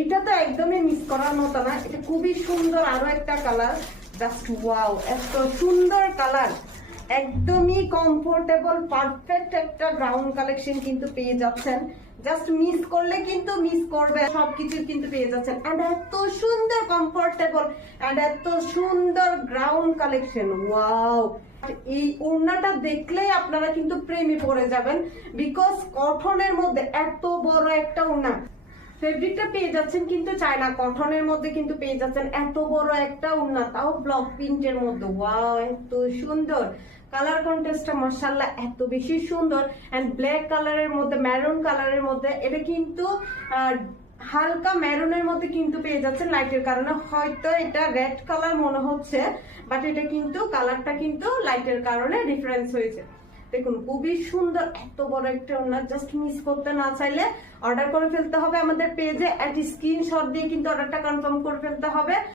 এটা তো একদমই মিস করার মতো না। এটা খুবই সুন্দর আরও একটা কালার জাস্ট ওয়াও এত সুন্দর কালার একদমই কমফোর্টেবল পারফেক্ট একটা গ্রাউন্ড কালেকশন কিন্তু পেয়ে যাচ্ছেন। জাস্ট মিস করলে কিন্তু মিস করবে সবকিছু কিন্তু পেয়ে যাচ্ছেন। এন্ড এত সুন্দর কমফোর্টেবল এন্ড এত সুন্দর গ্রাউন্ড কালেকশন ওয়াও এই ওড়নাটা দেখলেই আপনারা কিন্তু প্রেমে পড়ে যাবেন। বিকজ কঠনের মধ্যে এত বড় একটা ওড়না। ফেব্রিকটা পেয়ে যাচ্ছেন কিন্তু চায়না কটনের মধ্যে কিন্তু পেয়ে যাচ্ছেন এত বড় একটা উন্না, তাও ব্লক প্রিন্টের মধ্যে। ওয়াও এত সুন্দর। কালার কন্টেস্টটা মার্শাল্লাহ এত বেশি সুন্দর। এন্ড ব্ল্যাক কালারের মধ্যে ম্যারুন কালারের মধ্যে, এটা কিন্তু হালকা মেরুনের মধ্যে কিন্তু পেয়ে যাচ্ছেন লাইটের কারণে। হয়তো এটা রেড কালার মনে হচ্ছে বাট এটা কিন্তু কালারটা কিন্তু লাইটের কারণে ডিফারেন্স হয়েছে। দেখুন, খুবই সুন্দর, এত বড় একটা ওনার জাস্ট মিস করতে না চাইলে অর্ডার করে ফেলতে হবে আমাদের পেজে এট স্ক্রিনশট দিয়ে কিন্তু অর্ডারটা কনফার্ম করে ফেলতে হবে।